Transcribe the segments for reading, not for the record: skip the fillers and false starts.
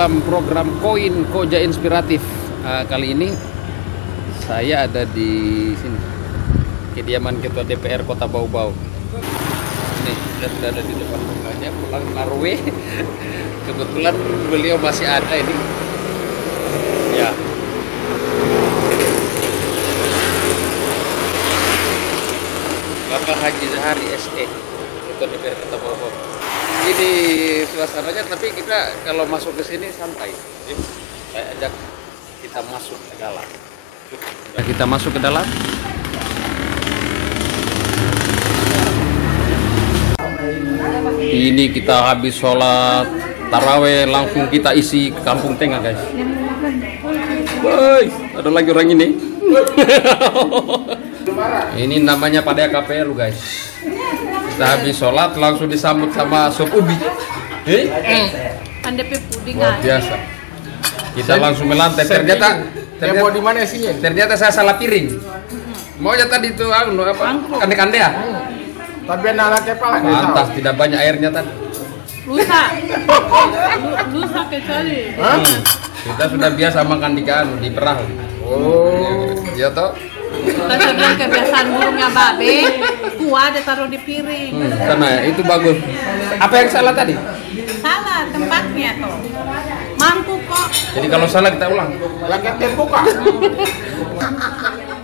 dalam program Koin Koja Inspiratif. Kali ini saya ada di sini, kediaman Ketua DPR Kota Bau-Bau. Ini kita sudah ada di depan rumahnya, pulang Narwe. Kebetulan beliau masih ada ini. Ya. Bapak Haji Zahari SE, Ketua DPR Kota Bau-Bau. Ini suasananya, tapi kita kalau masuk ke sini santai. Jadi, saya ajak kita masuk ke dalam. Kita masuk ke dalam. Ini kita habis sholat taraweh, langsung kita isi ke Kampung Tengah, guys. Woi, ada lagi orang ini. Ini namanya pada KPR, guys. Kita habis sholat langsung disambut sama sop ubi. Luar biasa. Kita langsung melantai. Ternyata mau di mana isinya? Ternyata saya salah piring. Maunya tadi itu apa? Kande-kande ya? Tapi anak-anaknya apa lagi? Pantas tidak banyak airnya tadi. Lusa kecuali. Kita sudah biasa makan di perahu. Oh, ya toh? Kita sudah kebiasaan burungnya babe, kuah ditaruh di piring. Sama ya, itu bagus. Apa yang salah tadi? Salah tempatnya tuh. Mangkuk kok. Jadi kalau salah kita ulang. lagi tempo kah?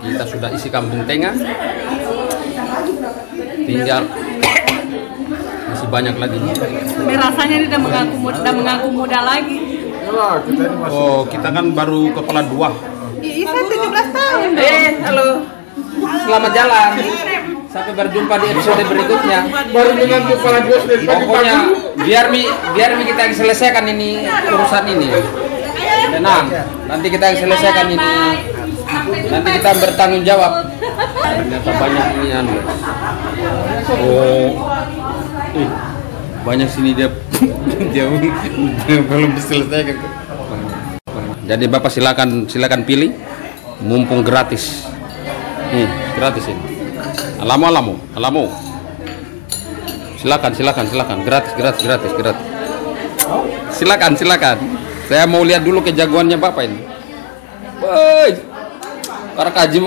Kita sudah isi Kampung Tengah. Tinggal masih banyak lagi. Ini rasanya udah mengaku muda lagi. Yalah, kita ini masih. Oh, kita kan baru kepala 2. Isa 17 tahun. Halo. Selamat jalan. Sampai berjumpa di episode berikutnya. Baru dengan kepala 2 sudah Pokoknya biar kita yang selesaikan ini urusan ini. Tenang. Nanti kita yang selesaikan ini. Nanti kita bertanggung jawab. Ternyata banyak ini anu. Oh. Banyak sini dia belum diselesaikan. Jadi Bapak silakan pilih, mumpung gratis. Gratis ini. Alamu. Silakan. Gratis. Silakan. Saya mau lihat dulu kejagoannya Bapak ini. Woi. Karakaji.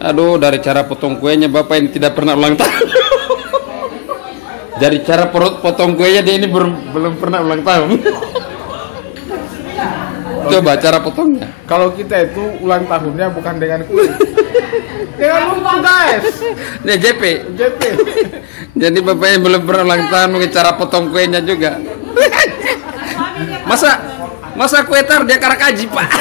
Aduh, dari cara potong kuenya Bapak ini tidak pernah ulang tahun. Dari cara potong kuenya dia ini belum pernah ulang tahun. Coba cara potongnya. Kalau kita itu ulang tahunnya bukan dengan kue. Dengan lumpur, guys. Nih JP. Jadi bapaknya belum pernah ulang tahun, mungkin cara potong kuenya juga. Masa kue tar dia karakaji, Pak.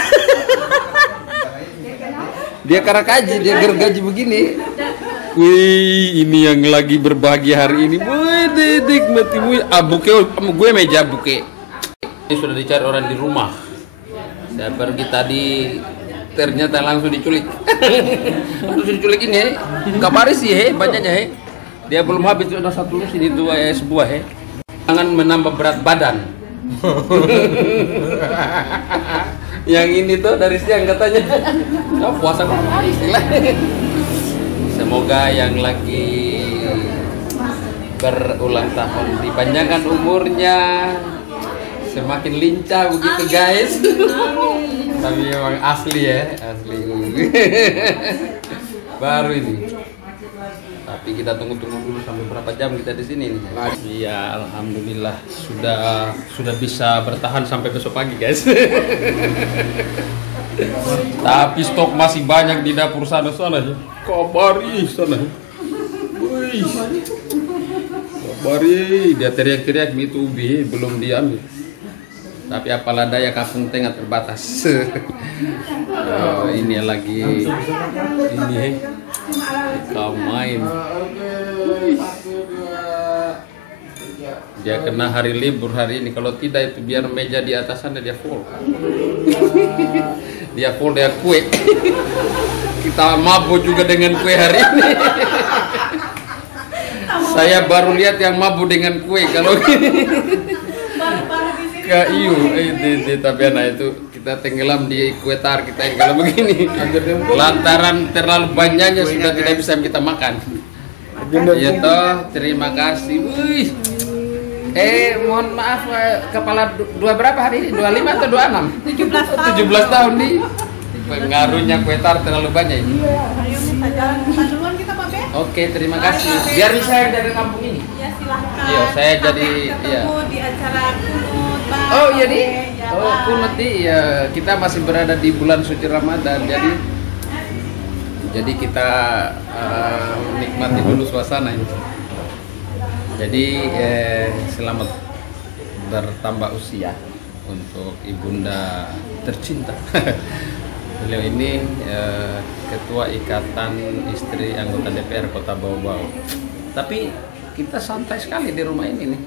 Dia karakaji, dia gergaji begini. Wih, ini yang lagi berbahagia hari ini. Wih, dedek mati gue meja buke. Ini sudah dicari orang di rumah. Saya pergi tadi, ternyata langsung diculik. Langsung diculik ini, kabari sih banyaknya Dia belum habis, sudah satu sini sebuah Jangan menambah berat badan. Yang ini tuh dari siang katanya. Puasa kok istilah. Semoga yang lagi berulang tahun dipanjangkan umurnya, semakin lincah begitu, guys. Tapi memang asli. Baru ini. Tapi kita tunggu dulu sampai berapa jam kita di sini nih. Iya, alhamdulillah sudah bisa bertahan sampai besok pagi, guys. Tapi stok masih banyak di dapur sana ya. Kabari sana. Wih. Kabari, dia teriak-teriak itu ubi belum diambil. Tapi apalah daya Kampung Tengah terbatas. Oh, ini lagi kau main. Dia kena hari libur hari ini. Kalau tidak itu biar meja di atas sana dia full. Dia kue. Kita mabuk juga dengan kue hari ini. Saya baru lihat yang mabuk dengan kue kalau ke tapi anak itu kita tenggelam di kuetar kita yang kalau begini lantaran terlalu banyaknya sudah tidak bisa kita makan. Ya toh, terima kasih. Wih, Mohon maaf, kepala dua berapa hari ini? 25 atau 26? 17 tahun. 17 tahun nih. Pengaruhnya kue tart terlalu banyak ini. Ayo minta jalan kita duluan kita Pak Be. Oke, terima kasih. Biar saya dari kampung ini. Ya silahkan. Iya, saya Sampai jadi ketemu di acara kunut Pak. Oh iya Be. di. Ya, Oh Pak. kunut di. Ya, kita masih berada di bulan suci Ramadan. Jadi kita nikmati dulu suasana ini. Jadi selamat bertambah usia untuk ibunda tercinta. Beliau ini ketua ikatan istri anggota DPR Kota Bau-Bau. Tapi kita santai sekali di rumah ini nih.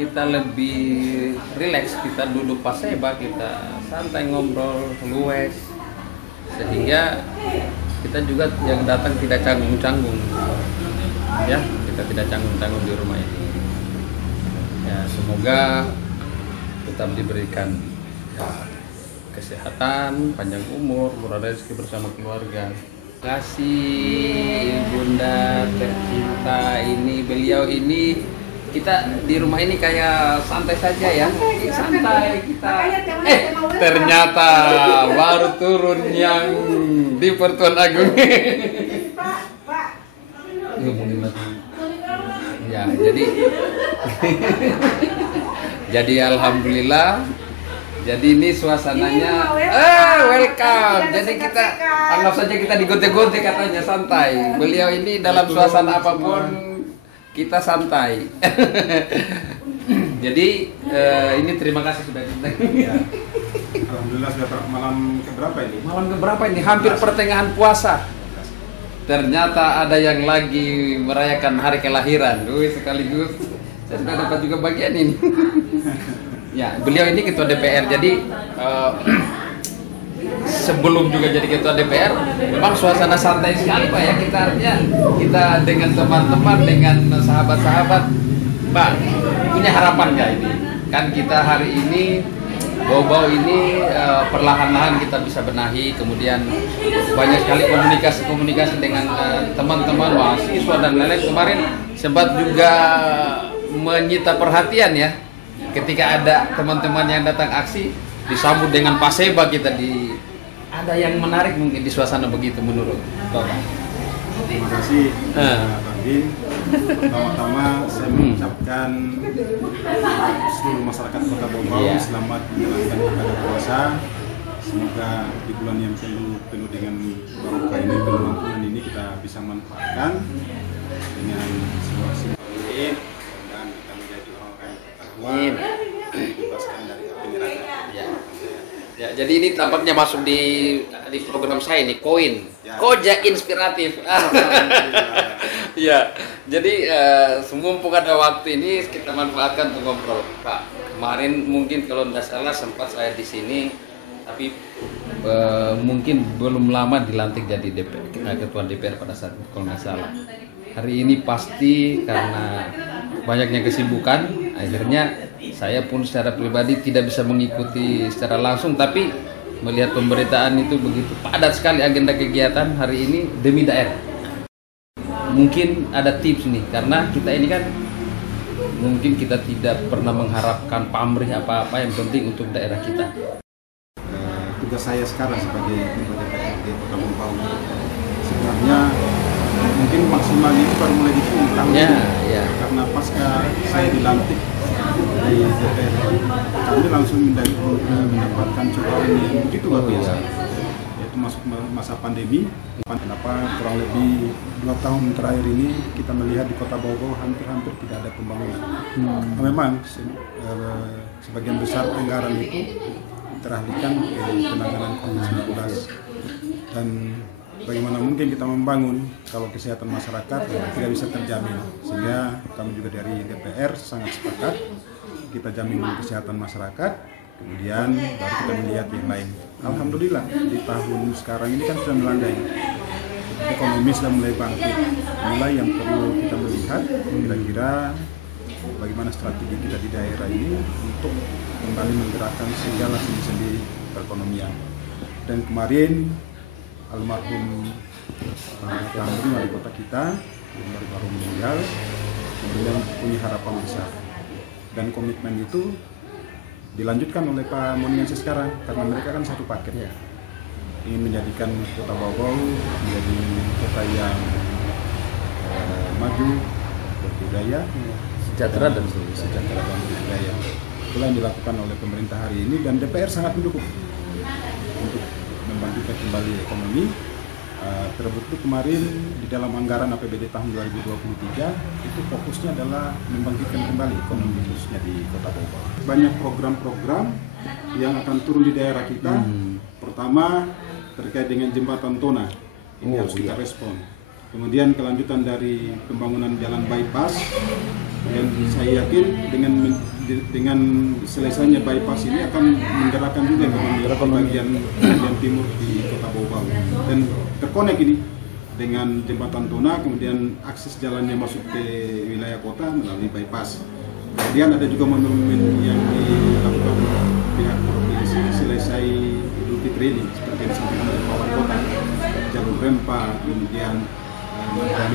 Kita lebih rileks, kita duduk paseba, kita santai ngobrol, luwes. Sehingga kita juga yang datang tidak canggung-canggung. Ya, kita tidak canggung-canggung di rumah ini. Ya, semoga tetap diberikan ya, kesehatan, panjang umur, murah rezeki bersama keluarga. Terima kasih Bunda tercinta ini, beliau ini kita di rumah ini kayak santai saja ya, santai kita. Ternyata baru turun yang di Pertuan Agung. Ya, jadi alhamdulillah. Jadi ini suasananya welcome. Jadi kita anggap saja kita digonte-gonte katanya santai. Beliau ini dalam suasana apapun kita santai. Jadi ini terima kasih sudah diundang. Ya. Alhamdulillah sudah malam keberapa ini? Malam keberapa ini? Hampir pertengahan puasa. Ternyata ada yang lagi merayakan hari kelahiran. Sekaligus saya sudah dapat juga bagian ini. Ya, beliau ini ketua DPR. Jadi sebelum juga jadi ketua DPR, memang suasana santai sekali Pak ya. Kita artinya kita dengan teman-teman, dengan sahabat-sahabat, Pak punya harapan nggak ini? Kan kita hari ini Bau-Bau ini perlahan-lahan kita bisa benahi, kemudian banyak sekali komunikasi dengan teman-teman mahasiswa dan lain-lain. Kemarin sempat juga menyita perhatian ya, ketika ada teman-teman yang datang aksi disambut dengan paseba kita di. Ada yang menarik mungkin di suasana begitu menurut Bapak? Terima kasih Bang. Pertama-tama saya mengucapkan seluruh masyarakat Kota Bau-Bau selamat menjalankan ibadah puasa. Semoga di bulan yang penuh dengan barokah ini, penuh ampunan ini kita bisa manfaatkan dengan sebuah simpanan dan kita menjadi orang-orang yang bertakwa, dibebaskan dari api neraka. Ya, jadi ini tampaknya masuk di program saya nih, koin, koja inspiratif. Ya, jadi semumpung ada waktu ini kita manfaatkan untuk ngobrol, Pak. Kemarin mungkin kalau tidak salah sempat saya di sini, tapi mungkin belum lama dilantik jadi ketua DPR pada saat itu kalau nggak salah. Hari ini pasti karena banyaknya kesibukan, akhirnya saya pun secara pribadi tidak bisa mengikuti secara langsung, tapi melihat pemberitaan itu begitu padat sekali agenda kegiatan hari ini demi daerah. Mungkin ada tips nih, karena kita ini kan mungkin kita tidak pernah mengharapkan pamrih apa-apa, yang penting untuk daerah kita. Tugas saya sekarang sebagai ketua DPRD Kota Bau-Bau sebenarnya mungkin maksimal ini baru mulai di sini tahun ini. Karena pasca saya dilantik di DPR, kami langsung mendapatkan cobaan yang begitu luar biasa, yaitu masuk masa pandemi. Kenapa kurang lebih 2 tahun terakhir ini kita melihat di Kota Bau-Bau hampir tidak ada pembangunan. Memang sebagian besar anggaran itu teralihkan ke penanganan COVID-19, dan bagaimana mungkin kita membangun kalau kesehatan masyarakat tidak bisa terjamin. Sehingga kami juga dari DPR sangat sepakat kita jamin dulu kesehatan masyarakat, kemudian baru kita melihat yang lain. Alhamdulillah di tahun sekarang ini kan sudah melandai, ekonomi sudah mulai bangkit. Mulai yang perlu kita melihat kira-kira bagaimana strategi kita di daerah ini untuk kembali menggerakkan segala sendi-sendi perekonomian. Dan kemarin almarhum Tamrin wali kota kita baru meninggal, kemudian punya harapan besar. dan komitmen itu dilanjutkan oleh Pak Moniansyah sekarang karena mereka kan satu paket. Ingin menjadikan Kota Bau-Bau menjadi kota yang maju, berbudaya, Sejahtera dan berbudaya. Itulah yang dilakukan oleh pemerintah hari ini dan DPR sangat mendukung untuk membangkitkan kembali ekonomi. Terbukti kemarin di dalam anggaran APBD tahun 2023 itu fokusnya adalah membangkitkan kembali ekonomi khususnya di Kota Bau-Bau. Banyak program-program yang akan turun di daerah kita. Pertama terkait dengan jembatan Tona, ini harus kita respon. Kemudian kelanjutan dari pembangunan jalan bypass, dan saya yakin dengan selesainya bypass ini akan menggerakkan juga ekonomi bagian timur di Kota Bau-Bau. Dan terkonek ini dengan jembatan Tona, kemudian akses jalannya masuk ke wilayah kota melalui bypass. Kemudian ada juga monumen yang dilakukan pihak provinsi selesai Idul Fitri ini, seperti yang disampaikan oleh Pak Wali Kota, jalur rempa, kemudian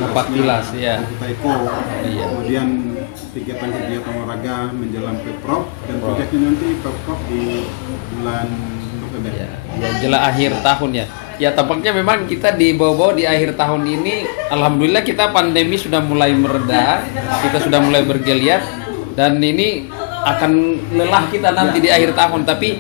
Lepak Tilas, ya. Kemudian kegiatan-kegiatan olahraga menjelang Pemprov dan proyeknya nanti Pemprov di bulan November. Ya, jelas akhir tahun ya. Ya tampaknya memang kita di Bau-Bau di akhir tahun ini, alhamdulillah kita pandemi sudah mulai mereda, kita sudah mulai bergeliat dan ini akan lelah kita nanti di akhir tahun, tapi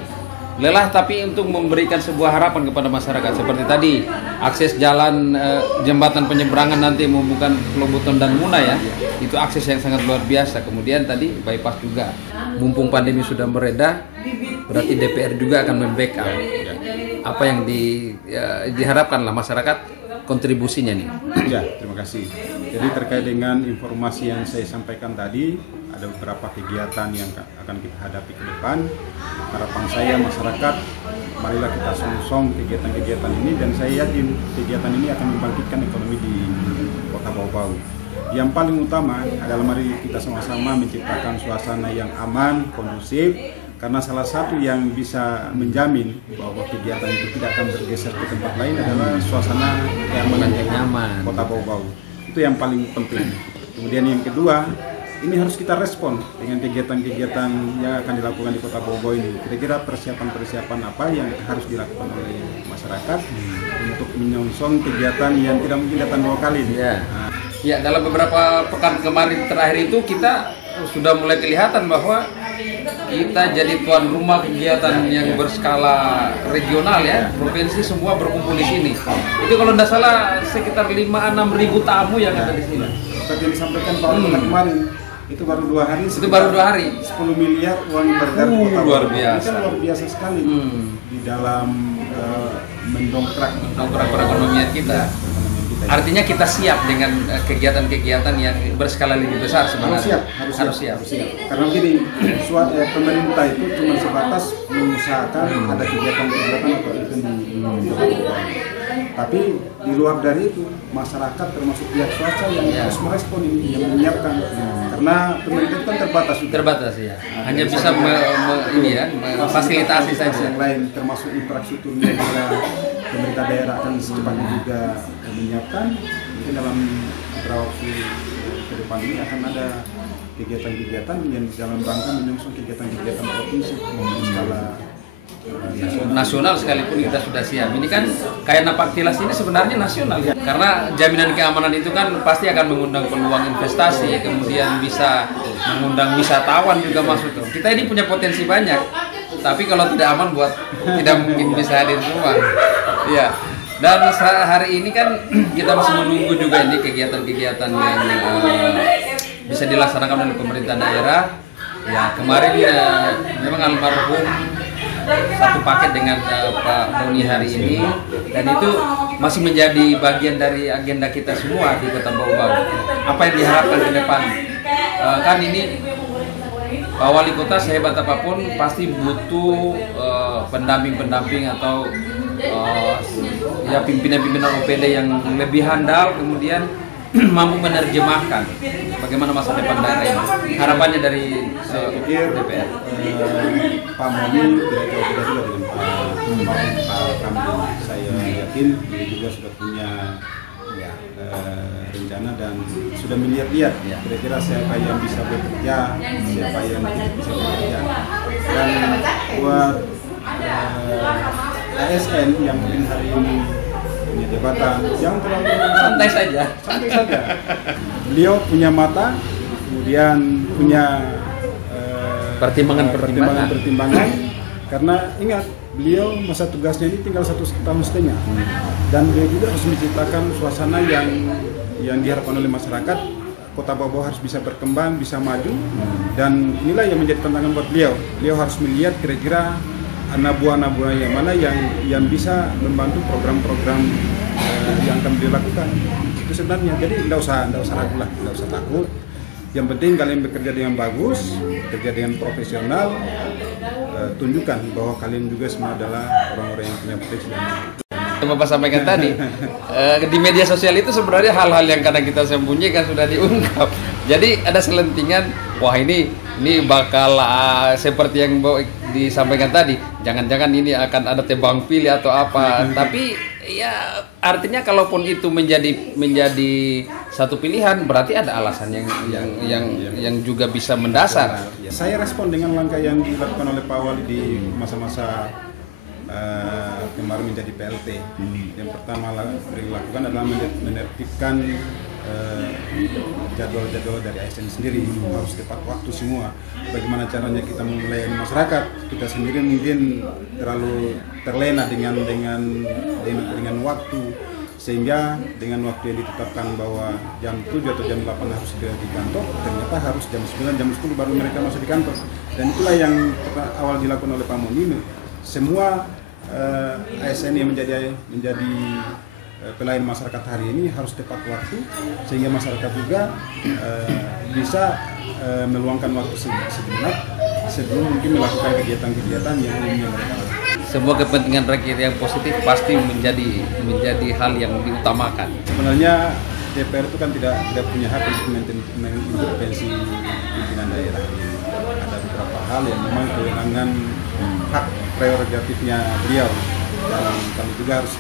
lelah tapi untuk memberikan sebuah harapan kepada masyarakat seperti tadi akses jalan jembatan penyeberangan nanti membuka Lobuton dan Muna ya, itu akses yang sangat luar biasa. Kemudian tadi bypass juga, mumpung pandemi sudah mereda berarti DPR juga akan membackup apa yang diharapkan lah masyarakat kontribusinya nih. Ya, terima kasih. Jadi terkait dengan informasi yang saya sampaikan tadi, ada beberapa kegiatan yang akan kita hadapi ke depan. Harapan saya masyarakat, marilah kita song-song kegiatan-kegiatan ini dan saya yakin kegiatan ini akan membangkitkan ekonomi di Kota Bau-Bau. Yang paling utama adalah mari kita sama-sama menciptakan suasana yang aman, kondusif, karena salah satu yang bisa menjamin bahwa kegiatan itu tidak akan bergeser ke tempat lain adalah suasana keamanan yang nyaman Kota Bau-Bau. Itu yang paling penting. Kemudian yang kedua, ini harus kita respon dengan kegiatan-kegiatan yang akan dilakukan di Kota Bau-Bau ini. Kira-kira persiapan-persiapan apa yang harus dilakukan oleh masyarakat untuk menyongsong kegiatan yang tidak mungkin datang dua kali. Ya, dalam beberapa pekan kemarin terakhir itu kita sudah mulai kelihatan bahwa kita jadi tuan rumah kegiatan yang berskala regional ya, provinsi semua berkumpul di sini. Itu kalau tidak salah sekitar 5-6 ribu tamu yang ada di sini. Seperti yang disampaikan Pak Wali kemarin, itu baru 2 hari. Itu baru 2 hari. 10 miliar uang beredar Kota luar Bau. biasa. Itu kan luar biasa sekali di dalam mendongkrak perekonomian kita. Artinya kita siap dengan kegiatan-kegiatan yang berskala lebih besar sebenarnya. Harus siap. Karena begini, pemerintah itu cuma sebatas mengusahakan ada kegiatan-kegiatan atau event di Kota Bau. Tapi di luar dari itu, masyarakat termasuk pihak swasta yang harus merespon ini, yang menyiapkan. Karena pemerintah itu kan terbatas ya. Hanya bisa memfasilitasi saja. Yang lain termasuk infrastrukturnya juga pemerintah daerah akan secepatnya juga menyiapkan. Mungkin dalam beberapa waktu ke depan ini akan ada kegiatan-kegiatan yang dalam rangka menyongsong kegiatan-kegiatan provinsi skala nasional sekalipun kita sudah siap. Ini kan kayak Napak Tilas ini sebenarnya nasional ya. Karena jaminan keamanan itu kan pasti akan mengundang peluang investasi, kemudian bisa mengundang wisatawan juga masuk. Kita ini punya potensi banyak, tapi kalau tidak aman tidak mungkin bisa hadir semua. Ya. Dan hari ini kan kita masih menunggu juga ini kegiatan-kegiatan yang bisa dilaksanakan oleh pemerintah daerah. Ya kemarin memang almarhum satu paket dengan Pak Doni hari ini, dan itu masih menjadi bagian dari agenda kita semua di Kota Bau-Bau. Apa yang diharapkan ke depan? Kan ini Pak Wali Kota sehebat apapun pasti butuh pendamping-pendamping atau ya pimpinan-pimpinan OPD yang lebih handal, kemudian mampu menerjemahkan bagaimana masa depan daerah ini. Harapannya dari DPR. Pak Moni tidak jauh beda juga dengan Pak Kamdi. Saya yakin dia juga sudah punya Ya. Rencana dan sudah melihat-lihat kira-kira siapa yang bisa bekerja, siapa yang tidak bisa bekerja. Dan buat ASN yang mungkin hari ini punya jabatan, jangan terlalu Santai saja. santai saja. Beliau punya mata, kemudian punya pertimbangan. Karena ingat, beliau masa tugasnya ini tinggal 1,5 tahun, dan beliau juga harus menciptakan suasana yang diharapkan oleh masyarakat. Kota Bau harus bisa berkembang, bisa maju, dan inilah yang menjadi tantangan buat beliau. Beliau harus melihat kira-kira anak buah yang mana yang bisa membantu program-program yang akan dilakukan. Itu sebenarnya. Jadi tidak usah ragu lah, tidak usah takut. Yang penting kalian bekerja dengan bagus, bekerja dengan profesional, tunjukkan bahwa kalian juga semua adalah orang-orang yang punya potensi. Bapak sampaikan tadi, di media sosial itu sebenarnya hal-hal yang kadang kita sembunyikan sudah diungkap. Jadi ada selentingan, wah ini bakal seperti yang disampaikan tadi, jangan-jangan ini akan ada tebang pilih atau apa. Tapi ya artinya kalaupun itu menjadi satu pilihan, berarti ada alasan yang juga bisa mendasar. Saya respon dengan langkah yang dilakukan oleh Pak Wali di masa-masa kemarin menjadi PLT. Yang pertama dilakukan adalah menertibkan jadwal-jadwal dari ASN sendiri, harus tepat waktu semua. Bagaimana caranya kita melayani masyarakat? Kita sendiri mungkin terlalu terlena dengan waktu, sehingga dengan waktu yang ditetapkan bahwa jam 7 atau jam 8 harus di kantor, ternyata harus jam 9, jam 10 baru mereka masuk di kantor. Dan itulah yang awal dilakukan oleh Pak Moni. Semua ASN yang menjadi pelayan masyarakat hari ini harus tepat waktu, sehingga masyarakat juga bisa meluangkan waktu sejenak sebelum mungkin melakukan kegiatan-kegiatan yang umumnya mereka lakukan. Semua kepentingan rakyat yang positif pasti menjadi hal yang diutamakan. Sebenarnya DPR itu kan tidak punya hak untuk mengintervensi pimpinan daerah. Ada beberapa hal yang memang kewenangan hak prerogatifnya beliau, dan kami juga harus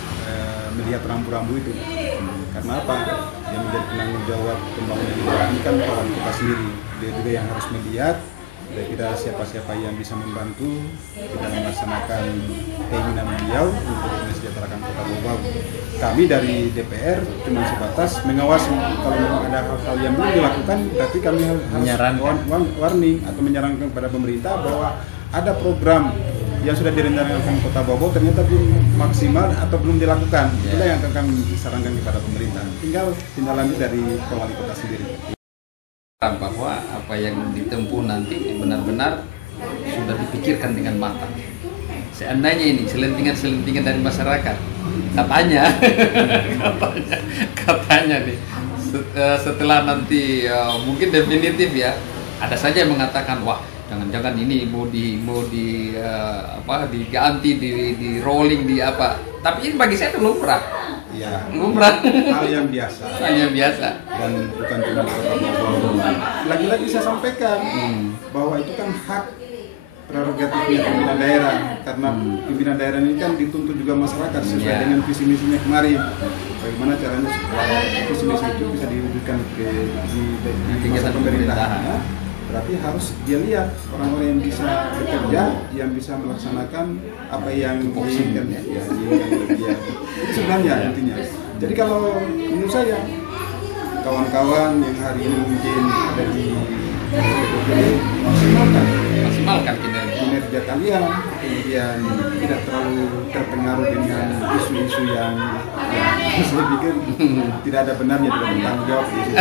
melihat rambu-rambu itu. Karena apa? Yang menjadi penanggung jawab pembangunan daerah ini kan kawan kita sendiri. Dia juga yang harus melihat kira-kira siapa-siapa yang bisa membantu kita melaksanakan keinginan beliau untuk mensejahterakan Kota Bau. Kami dari DPR cuma sebatas mengawasi. Kalau memang ada hal-hal yang belum dilakukan, tapi kami harus warning atau menyarankan kepada pemerintah bahwa ada program yang sudah direncanakan Kota Bau ternyata belum maksimal atau belum dilakukan. Itulah yang akan kami sarankan kepada pemerintah. Tinggal tindak lanjut dari Pak Wali Kota sendiri. Bahwa apa yang ditempuh nanti benar-benar sudah dipikirkan dengan matang. Seandainya ini selentingan dari masyarakat, katanya nih, setelah nanti mungkin definitif ya, ada saja yang mengatakan wah jangan-jangan ini mau diganti, di rolling, di apa. Tapi ini bagi saya itu lumrah. Ya, lumrah. Hal yang biasa. Dan bukan cuma Kota Bau. Lagi-lagi saya sampaikan bahwa itu kan hak prerogatifnya pimpinan daerah, karena pimpinan daerah ini kan dituntut juga masyarakat sesuai dengan visi misinya kemarin. Bagaimana caranya supaya visi misi itu bisa diwujudkan di masa pemerintahan. Berarti harus dia lihat orang-orang yang bisa bekerja, yang bisa melaksanakan apa yang diinginkan dia. Itu sebenarnya intinya. Jadi kalau menurut saya, kawan-kawan yang hari ini mungkin ada di maksimalkan kinerja kalian, kemudian tidak terlalu terpengaruh dengan isu-isu yang saya pikir tidak ada benarnya, tidak bertanggung jawab di situ.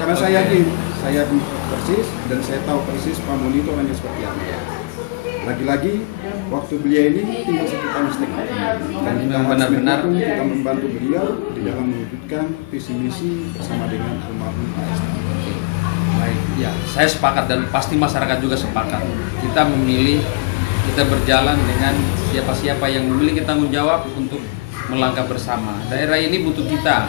Karena saya persis dan saya tahu persis Pak Moni itu orangnya seperti apa. Lagi-lagi waktu beliau ini tinggal 1 tahun setengah, dan kita benar-benar kita membantu beliau di dalam mewujudkan visi misi bersama dengan almarhum Pak Esta. Baik, ya, saya sepakat dan pasti masyarakat juga sepakat. Kita memilih, kita berjalan dengan siapa-siapa yang memiliki tanggung jawab untuk melangkah bersama. Daerah ini butuh kita.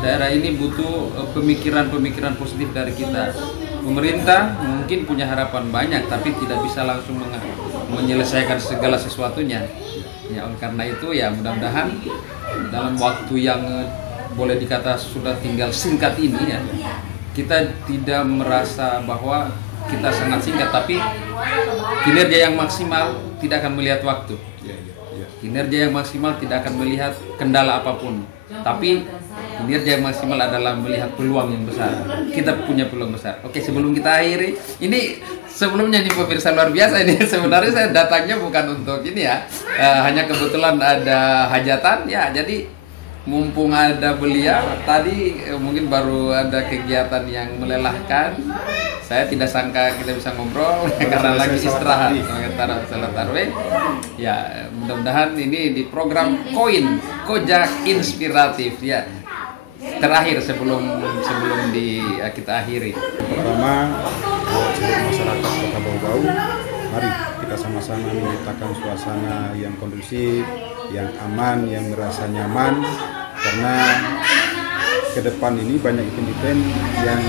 Daerah ini butuh pemikiran-pemikiran positif dari kita. Pemerintah mungkin punya harapan banyak, tapi tidak bisa langsung menyelesaikan segala sesuatunya. Ya, oleh karena itu ya mudah-mudahan dalam waktu yang boleh dikata sudah tinggal singkat ini ya, kita tidak merasa bahwa kita sangat singkat, tapi kinerja yang maksimal tidak akan melihat waktu. Kinerja yang maksimal tidak akan melihat kendala apapun, tapi kinerja yang maksimal adalah melihat peluang yang besar. Kita punya peluang besar. Oke, sebelum kita akhiri, ini sebelumnya nih pemirsa luar biasa ini. Sebenarnya saya datangnya bukan untuk ini ya, hanya kebetulan ada hajatan ya. Jadi mumpung ada beliau, tadi mungkin baru ada kegiatan yang melelahkan. Saya tidak sangka kita bisa ngobrol karena lagi istirahat salat tarawih. Ya, mudah-mudahan ini di program Koin Koja Inspiratif ya. Terakhir sebelum kita akhiri. Pertama, buat seluruh masyarakat Kota Bau-Bau, mari kita sama-sama menciptakan suasana yang kondusif, yang aman, yang merasa nyaman, karena ke depan ini banyak event-event yang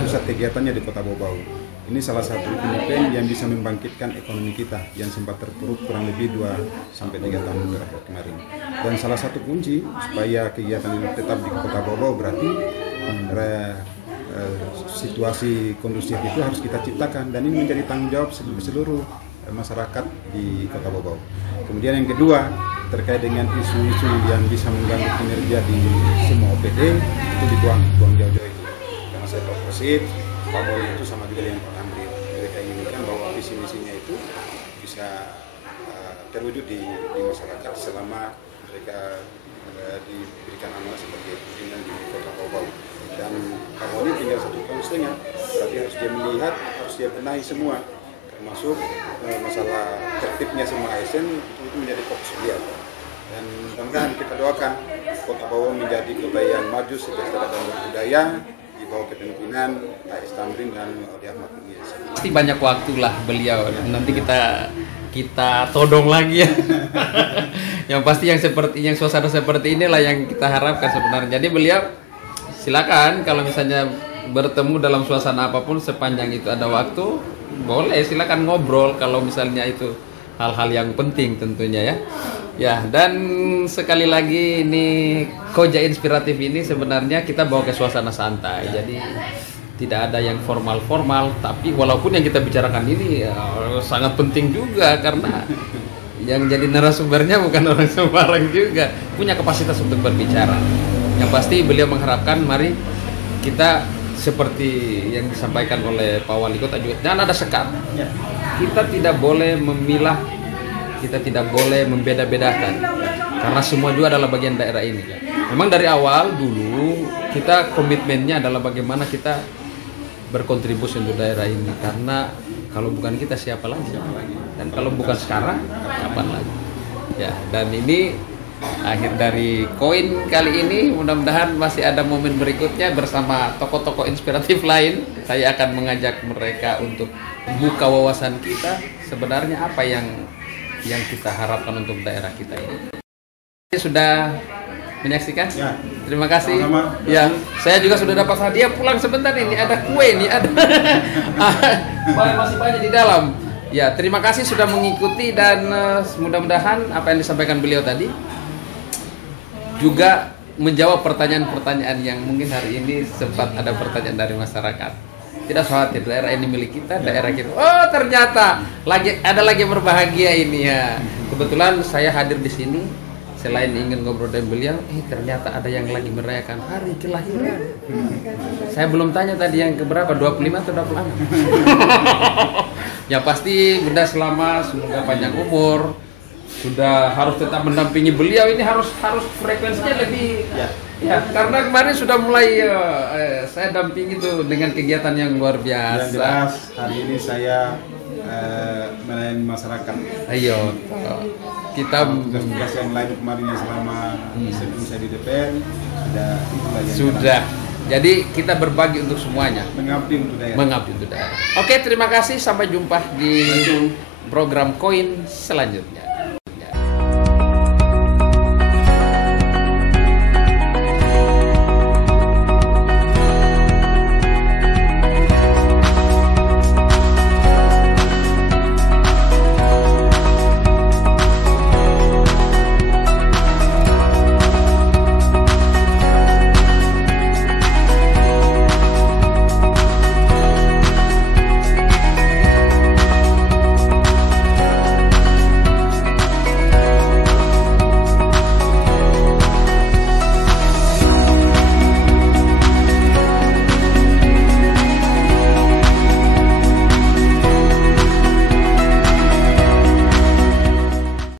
pusat kegiatannya di Kota Bau-Bau. Ini salah satu event yang bisa membangkitkan ekonomi kita yang sempat terpuruk kurang lebih 2-3 tahun terakhir kemarin. Dan salah satu kunci supaya kegiatan ini tetap di Kota Bau-Bau berarti situasi kondusif itu harus kita ciptakan, dan ini menjadi tanggung jawab seluruh masyarakat di Kota Bau-Bau. Kemudian yang kedua, terkait dengan isu-isu yang bisa mengganggu kinerja di semua OPD, itu dibuang jauh-jauh itu. Karena saya proposit, Pak Moli itu sama juga dengan Pak Andri. Mereka inginkan bahwa visi-misinya itu bisa terwujud di masyarakat selama mereka diberikan amanah sebagai pimpinan di Kota Bau-Bau. Dan Pak Moli tinggal 1 tahun setengah, berarti harus dia melihat, harus dia benahi semua, termasuk masalah tertibnya semua ASN itu menjadi fokus beliau. Dan mudah-mudahan kita doakan Kota Bau menjadi kota yang maju, sejahtera dan berbudaya di bawah kepemimpinan AS Tamrin dan Odi Ahmad Mulyas. Pasti banyak waktu lah beliau. Nanti kita todong lagi ya. Yang pasti yang suasana seperti inilah yang kita harapkan sebenarnya. Jadi beliau silakan kalau misalnya bertemu dalam suasana apapun sepanjang itu ada waktu, boleh silakan ngobrol kalau misalnya itu hal-hal yang penting tentunya ya. Ya, dan sekali lagi ini Koja Inspiratif ini sebenarnya kita bawa ke suasana santai. Jadi tidak ada yang formal-formal, tapi walaupun yang kita bicarakan ini sangat penting juga karena yang jadi narasumbernya bukan orang sembarang juga, punya kapasitas untuk berbicara. Yang pasti beliau mengharapkan mari kita seperti yang disampaikan oleh Pak Wali Kota juga, jangan ada sekat. Kita tidak boleh memilah, kita tidak boleh membeda-bedakan, karena semua juga adalah bagian daerah ini. Memang dari awal dulu kita komitmennya adalah bagaimana kita berkontribusi untuk daerah ini, karena kalau bukan kita siapa lagi? Dan kalau bukan sekarang, kapan lagi? Ya, dan ini akhir dari Koin kali ini. Mudah-mudahan masih ada momen berikutnya bersama tokoh-tokoh inspiratif lain. Saya akan mengajak mereka untuk buka wawasan kita sebenarnya apa yang kita harapkan untuk daerah kita ini. Sudah menyaksikan? Ya. Terima kasih. Sama-sama. Ya, saya juga sudah dapat hadiah pulang sebentar ini. Ada kue nih, ada. Masih banyak di dalam. Ya, terima kasih sudah mengikuti dan mudah-mudahan apa yang disampaikan beliau tadi juga menjawab pertanyaan-pertanyaan yang mungkin hari ini sempat ada pertanyaan dari masyarakat. Tidak khawatir, daerah ini milik kita, daerah kita. Oh, ternyata ada lagi yang berbahagia ini ya. Kebetulan saya hadir di sini selain ingin ngobrol dengan beliau, ternyata ada yang lagi merayakan hari kelahiran. Saya belum tanya tadi yang keberapa, 25 atau 26? Ya pasti Bunda selamat, semoga panjang umur. Sudah harus tetap mendampingi beliau, ini harus frekuensinya lebih ya karena kemarin sudah mulai saya dampingi itu dengan kegiatan yang luar biasa. Yang jelas hari ini saya melayani masyarakat. Ayo kita tugas-tugas yang lain kemarin yang selama sebelum saya di DPR sudah. Jadi kita berbagi untuk semuanya. Mengabdi untuk daerah. Oke, terima kasih, sampai jumpa di program Koin selanjutnya.